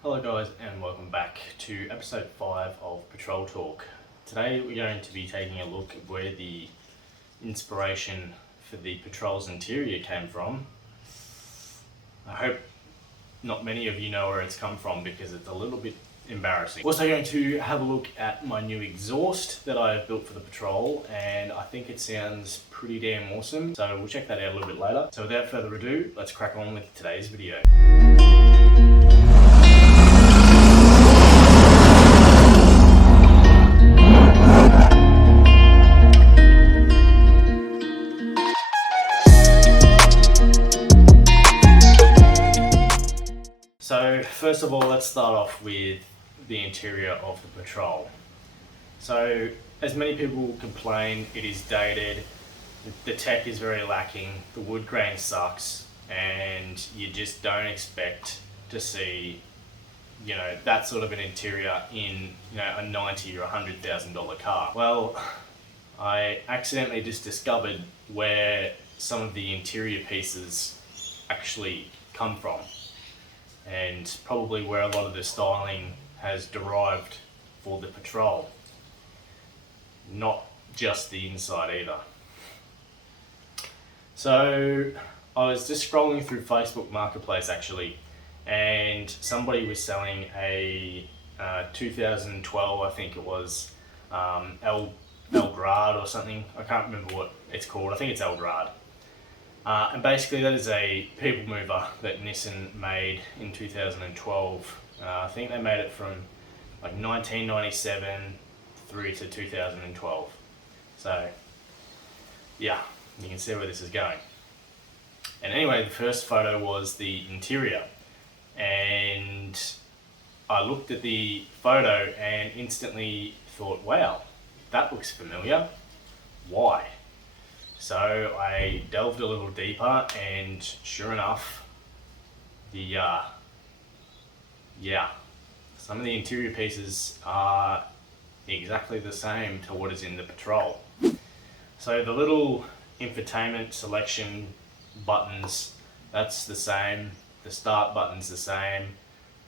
Hello guys and welcome back to episode 5 of Patrol Talk. Today we're going to be taking a look at where the inspiration for the Patrol's interior came from. I hope not many of you know where it's come from because it's a little bit embarrassing. Also going to have a look at my new exhaust that I've built for the Patrol, and I think it sounds pretty damn awesome, so we'll check that out a little bit later. So without further ado, let's crack on with today's video. So first of all, let's start off with the interior of the Patrol. So as many people complain, it is dated, the tech is very lacking, the wood grain sucks, and you just don't expect to see, that sort of an interior in, a $90,000 or $100,000 car. Well, I accidentally just discovered where some of the interior pieces actually come from, and probably where a lot of the styling has derived for the Patrol. Not just the inside either. So I was just scrolling through Facebook Marketplace actually, and somebody was selling a 2012, I think it was, El Grad or something. I can't remember what it's called. I think it's El Grad. And basically that is a people mover that Nissan made in 2012. I think they made it from like 1997 through to 2012. So yeah, you can see where this is going. And anyway, the first photo was the interior, and I looked at the photo and instantly thought, wow, that looks familiar. Why? So I delved a little deeper, and sure enough, some of the interior pieces are exactly the same to what is in the Patrol. So the little infotainment selection buttons, that's the same. The start button's the same.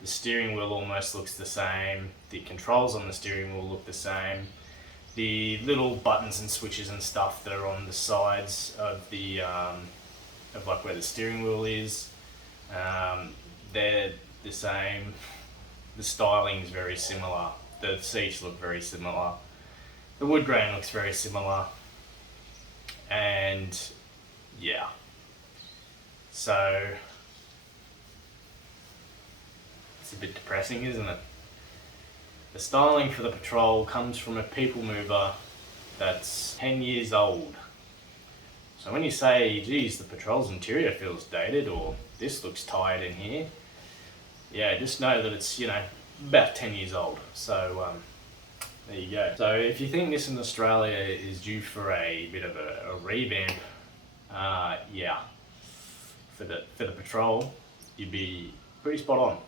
The steering wheel almost looks the same. The controls on the steering wheel look the same. The little buttons and switches and stuff that are on the sides of the of like where the steering wheel is, they're the same. The styling is very similar. The seats look very similar. The wood grain looks very similar. And yeah, so it's a bit depressing, isn't it? The styling for the Patrol comes from a people mover that's 10 years old. So when you say, geez, the Patrol's interior feels dated, or this looks tired in here, yeah, just know that it's, about 10 years old. So there you go. So if you think this in Australia is due for a bit of a revamp, for the Patrol, you'd be pretty spot on.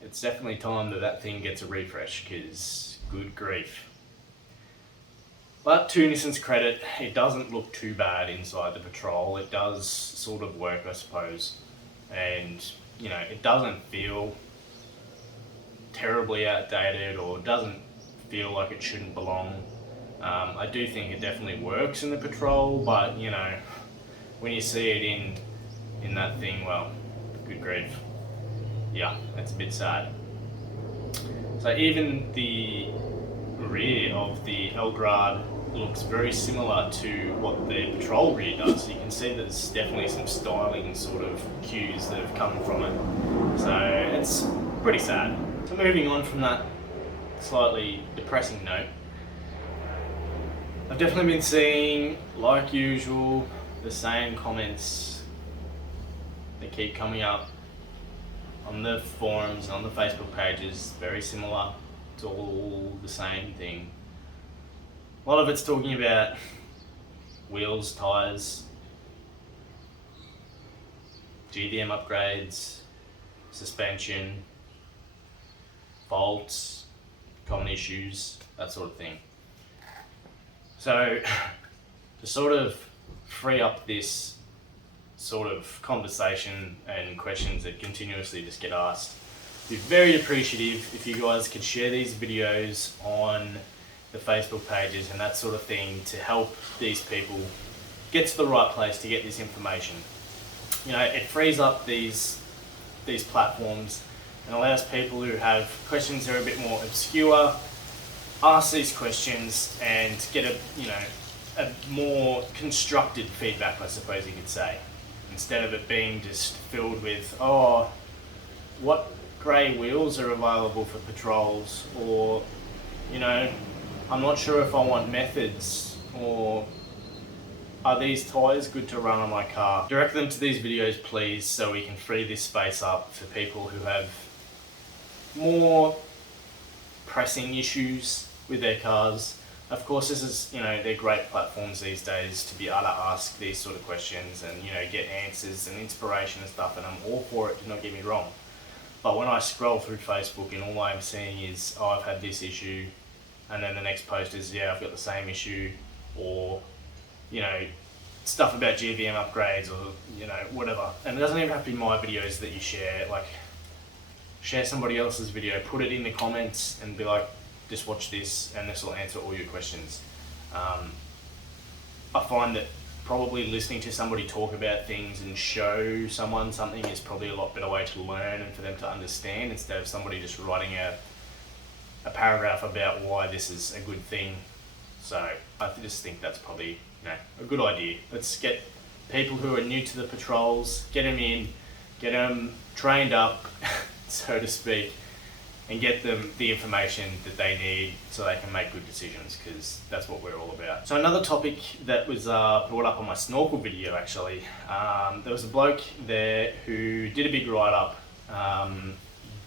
It's definitely time that thing gets a refresh, because good grief. But to Nissan's credit, it doesn't look too bad inside the Patrol. It does sort of work, I suppose. And, it doesn't feel terribly outdated, or doesn't feel like it shouldn't belong. I do think it definitely works in the Patrol, but, when you see it in that thing, well, good grief. Yeah, that's a bit sad. So even the rear of the El Grad looks very similar to what the Patrol rear does. You can see there's definitely some styling sort of cues that have come from it. So it's pretty sad. So moving on from that slightly depressing note, I've definitely been seeing, like usual, the same comments that keep coming up on the forums and on the Facebook pages, very similar. It's all the same thing. A lot of it's talking about wheels, tyres, GDM upgrades, suspension, faults, common issues, that sort of thing. So to sort of free up this sort of conversation and questions that continuously just get asked, be very appreciative if you guys could share these videos on the Facebook pages and that sort of thing to help these people get to the right place to get this information. You know, it frees up these platforms and allows people who have questions that are a bit more obscure, ask these questions and get a more constructed feedback, I suppose you could say, instead of it being just filled with, oh, what grey wheels are available for patrols, or, you know, I'm not sure if I want methods, or are these tyres good to run on my car? Direct them to these videos, please, so we can free this space up for people who have more pressing issues with their cars. Of course, this is, you know, they're great platforms these days to be able to ask these sort of questions and, you know, get answers and inspiration and stuff, and I'm all for it, do not get me wrong. But when I scroll through Facebook and all I'm seeing is, oh, I've had this issue, and then the next post is, yeah, I've got the same issue, or, you know, stuff about GVM upgrades, or, you know, whatever. And it doesn't even have to be my videos that you share, like, share somebody else's video, put it in the comments and be like, just watch this and this will answer all your questions. I find that probably listening to somebody talk about things and show someone something is probably a lot better way to learn and for them to understand, instead of somebody just writing a paragraph about why this is a good thing. So I just think that's probably, you know, a good idea. Let's get people who are new to the patrols, get them in, get them trained up, so to speak, and get them the information that they need so they can make good decisions, because that's what we're all about. So another topic that was brought up on my Snorkel video, actually, there was a bloke there who did a big write-up,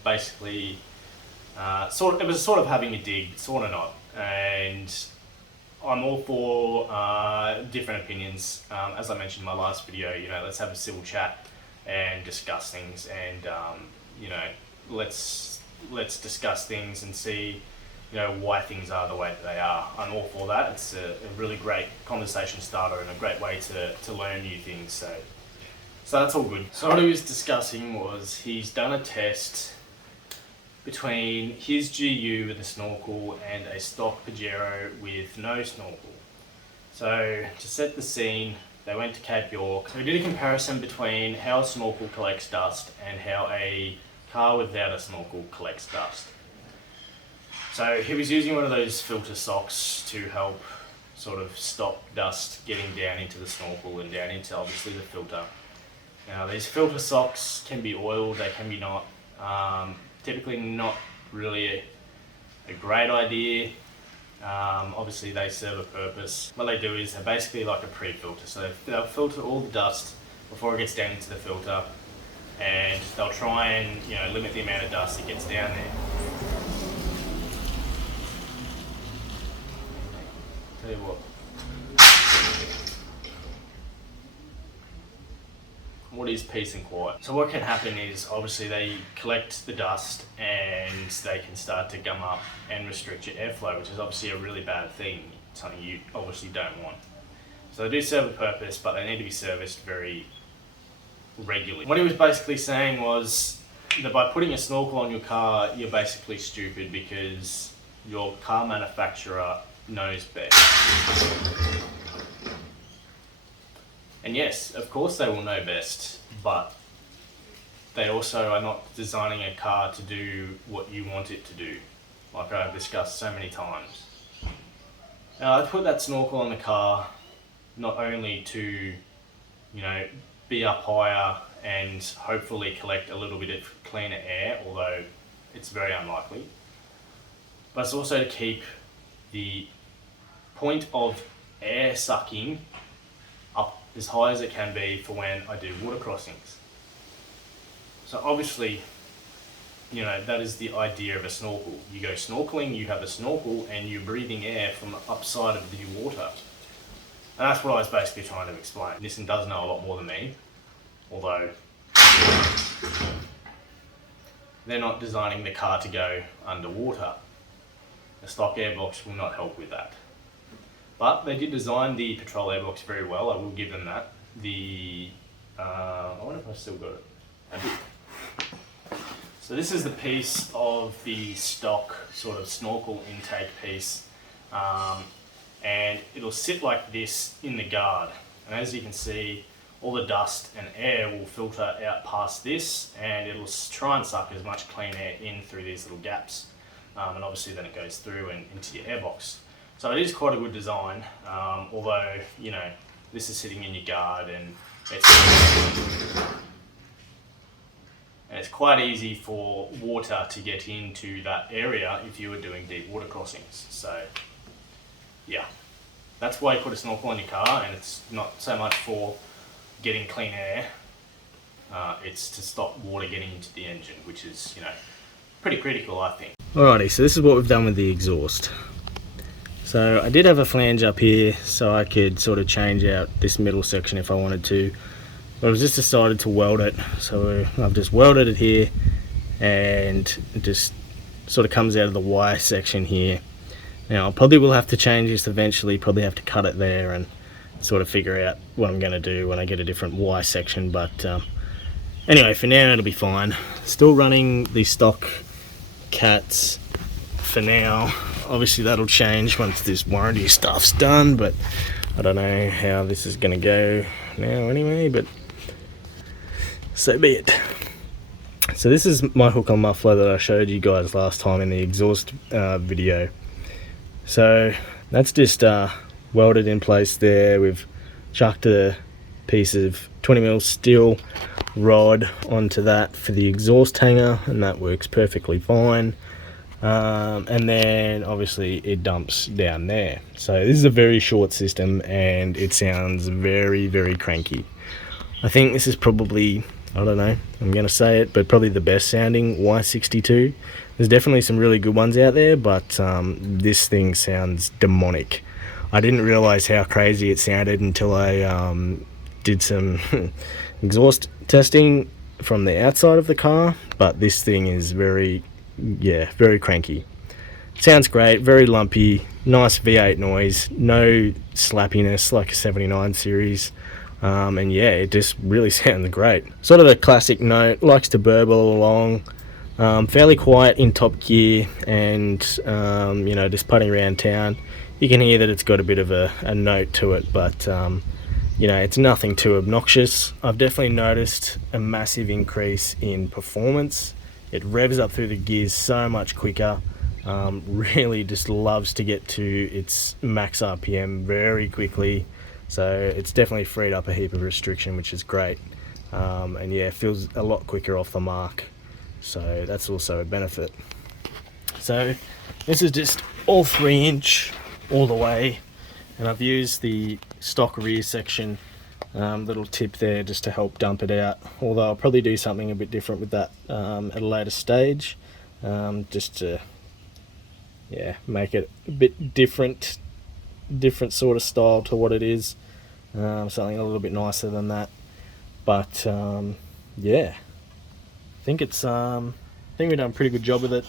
basically, it was sort of having a dig, sort of not, and I'm all for different opinions. As I mentioned in my last video, you know, let's have a civil chat and discuss things, and you know, let's discuss things and see, you know, why things are the way that they are. I'm all for that. It's a really great conversation starter and a great way to learn new things. So that's all good. So what he was discussing was he's done a test between his GU with a snorkel and a stock Pajero with no snorkel. So to set the scene, they went to Cape York. So we did a comparison between how a snorkel collects dust and how a car without a snorkel collects dust. So he was using one of those filter socks to help sort of stop dust getting down into the snorkel and down into obviously the filter. Now these filter socks can be oiled, they can be not. Typically not really a great idea. Obviously they serve a purpose. What they do is they're basically like a pre-filter. So they'll filter all the dust before it gets down into the filter, and they'll try and, you know, limit the amount of dust that gets down there. Tell you what is peace and quiet? So what can happen is obviously they collect the dust and they can start to gum up and restrict your airflow, which is obviously a really bad thing, something you obviously don't want. So they do serve a purpose, but they need to be serviced very regularly. What he was basically saying was that by putting a snorkel on your car, you're basically stupid because your car manufacturer knows best. And yes, of course they will know best, but they also are not designing a car to do what you want it to do, like I've discussed so many times. Now I put that snorkel on the car not only to, you know, be up higher and hopefully collect a little bit of cleaner air, although it's very unlikely, but it's also to keep the point of air sucking up as high as it can be for when I do water crossings. So obviously, you know, that is the idea of a snorkel. You go snorkeling, you have a snorkel, and you're breathing air from the upside of the water. And that's what I was basically trying to explain. Nissan does know a lot more than me, although they're not designing the car to go underwater. The stock airbox will not help with that. But they did design the patrol airbox very well, I will give them that. I wonder if I still got it. I do. So this is the piece of the stock sort of snorkel intake piece, and it'll sit like this in the guard, and as you can see, all the dust and air will filter out past this, and it'll try and suck as much clean air in through these little gaps, and obviously then it goes through and into your airbox. So it is quite a good design, although, you know, this is sitting in your guard, and it's quite easy for water to get into that area if you were doing deep water crossings. So yeah, that's why you put a snorkel in your car, and it's not so much for getting clean air, it's to stop water getting into the engine, which is, you know, pretty critical, I think. Alrighty, so this is what we've done with the exhaust. So I did have a flange up here so I could sort of change out this middle section if I wanted to, but I've just decided to weld it. So I've just welded it here, and it just sort of comes out of the Y section here. Now I probably will have to change this eventually, probably have to cut it there and sort of figure out what I'm going to do when I get a different Y section, but anyway, for now it'll be fine. Still running the stock cats for now. Obviously that'll change once this warranty stuff's done, but I don't know how this is going to go now anyway, but so be it. So this is my hook-on muffler that I showed you guys last time in the exhaust video. So that's just welded in place there. We've chucked a piece of 20mm steel rod onto that for the exhaust hanger, and that works perfectly fine. And then obviously it dumps down there. So this is a very short system, and it sounds very, very cranky. I think this is probably, I don't know, I'm going to say it, but probably the best sounding Y62. There's definitely some really good ones out there, but this thing sounds demonic. I didn't realize how crazy it sounded until I did some exhaust testing from the outside of the car, but this thing is very cranky. Sounds great, very lumpy, nice V8 noise, no slappiness like a 79 series, and yeah, it just really sounds great. Sort of a classic note, likes to burble along, fairly quiet in top gear, and you know, just putting around town. You can hear that it's got a bit of a note to it, but you know, it's nothing too obnoxious. I've definitely noticed a massive increase in performance. It revs up through the gears so much quicker. Really just loves to get to its max RPM very quickly. So it's definitely freed up a heap of restriction, which is great. And yeah, it feels a lot quicker off the mark. So that's also a benefit. So this is just all 3-inch all the way, and I've used the stock rear section little tip there just to help dump it out, although I'll probably do something a bit different with that at a later stage, just to make it a bit different sort of style to what it is, something a little bit nicer than that. But yeah, I think we've done a pretty good job with it.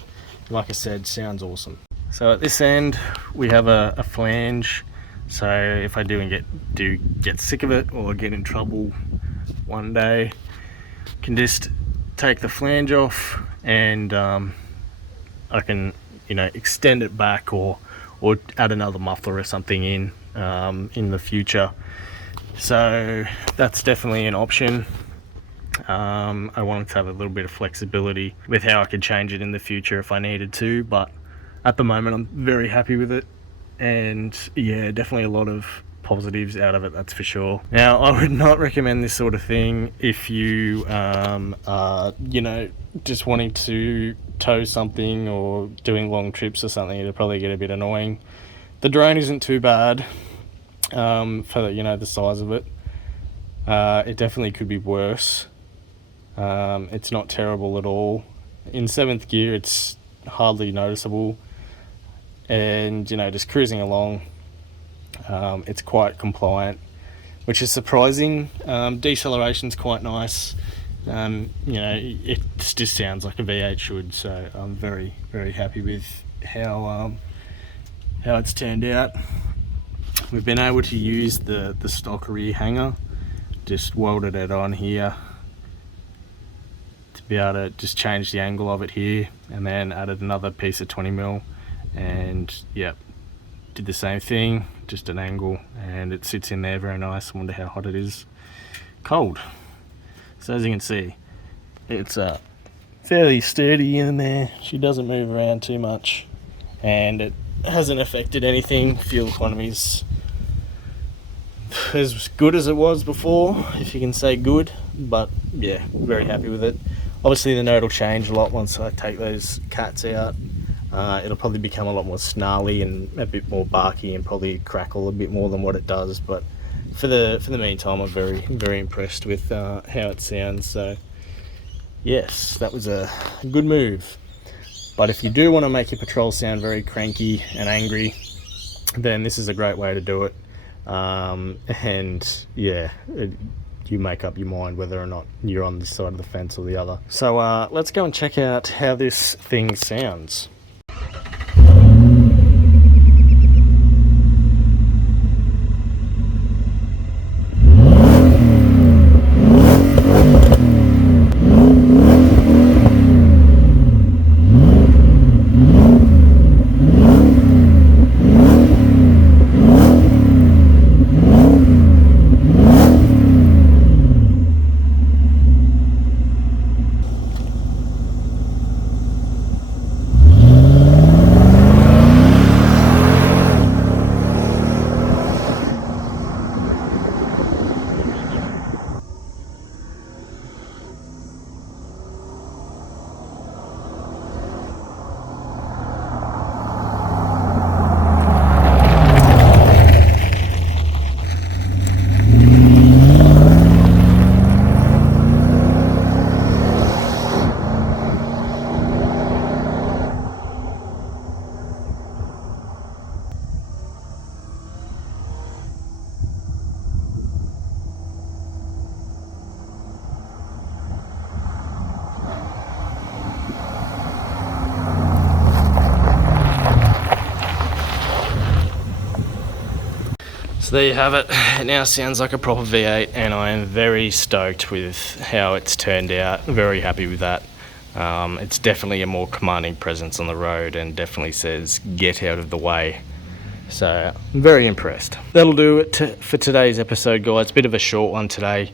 Like I said, sounds awesome. So at this end we have a flange, so if I do get sick of it or get in trouble one day, can just take the flange off, and I can, you know, extend it back or add another muffler or something in the future. So that's definitely an option. I wanted to have a little bit of flexibility with how I could change it in the future if I needed to, but at the moment I'm very happy with it, and yeah, definitely a lot of positives out of it, that's for sure. Now I would not recommend this sort of thing if you are, you know, just wanting to tow something or doing long trips or something. It'll probably get a bit annoying. The drone isn't too bad for, you know, the size of it. It definitely could be worse. It's not terrible at all. In 7th gear it's hardly noticeable, and you know, just cruising along, it's quite compliant, which is surprising. Deceleration's quite nice. You know, it just sounds like a V8 should, so I'm very, very happy with how it's turned out. We've been able to use the stock rear hanger, just welded it on here. It's be able to just change the angle of it here, and then added another piece of 20mm, and yep, did the same thing, just an angle, and it sits in there very nice. I wonder how hot it is. Cold. So as you can see, it's fairly sturdy in there. She doesn't move around too much, and it hasn't affected anything. Fuel economy's as good as it was before, if you can say good, but yeah, very happy with it. Obviously the note will change a lot once I take those cats out. It'll probably become a lot more snarly and a bit more barky, and probably crackle a bit more than what it does, but for the meantime, I'm very impressed with how it sounds. So yes, that was a good move. But if you do want to make your patrol sound very cranky and angry, then this is a great way to do it. And yeah, you make up your mind whether or not you're on this side of the fence or the other. So let's go and check out how this thing sounds. So there you have it. It now sounds like a proper V8, and I am very stoked with how it's turned out. Very happy with that. It's definitely a more commanding presence on the road, and definitely says get out of the way. So I'm very impressed. That'll do it for today's episode, guys. Bit of a short one today.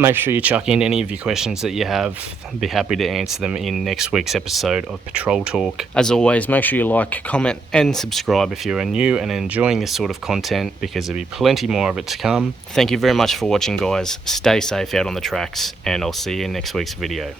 Make sure you chuck in any of your questions that you have. I'd be happy to answer them in next week's episode of Patrol Talk. As always, make sure you like, comment and subscribe if you are new and enjoying this sort of content, because there'll be plenty more of it to come. Thank you very much for watching, guys. Stay safe out on the tracks, and I'll see you in next week's video.